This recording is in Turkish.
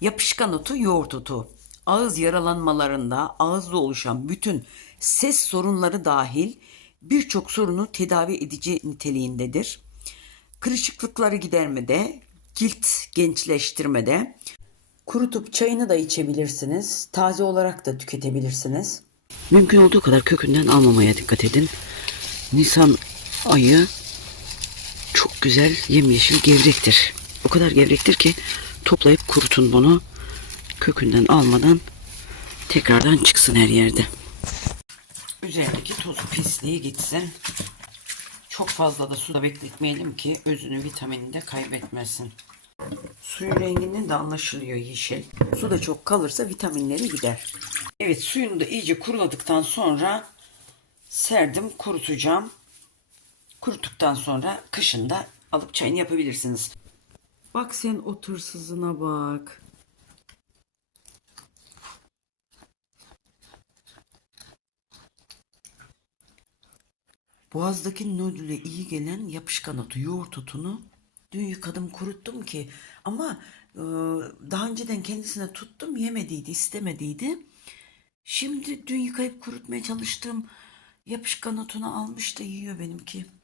Yapışkan otu, yoğurt otu. Ağız yaralanmalarında ağızda oluşan bütün ses sorunları dahil birçok sorunu tedavi edici niteliğindedir. Kırışıklıkları gidermede, cilt gençleştirmede, kurutup çayını da içebilirsiniz. Taze olarak da tüketebilirsiniz. Mümkün olduğu kadar kökünden almamaya dikkat edin. Nisan ayı çok güzel yemyeşil gevrektir. O kadar gevrektir ki toplayıp kurutun bunu. Kökünden almadan tekrardan çıksın her yerde. Üzerindeki toz pisliği gitsin. Çok fazla da suda bekletmeyelim ki özünü vitaminini de kaybetmesin. Suyun renginden de anlaşılıyor yeşil. Su da çok kalırsa vitaminleri gider. Evet suyunu da iyice kuruladıktan sonra serdim kurutacağım. Kuruttuktan sonra kışında alıp çayını yapabilirsiniz. Bak sen o tırsızına bak. Boğazdaki nodüle iyi gelen yapışkan otu, yoğurt otunu dün yıkadım kuruttum ki ama e, daha önceden kendisine tuttum yemediydi istemediydi. Şimdi dün yıkayıp kurutmaya çalıştım. Yapışkan otunu almış da yiyor benimki.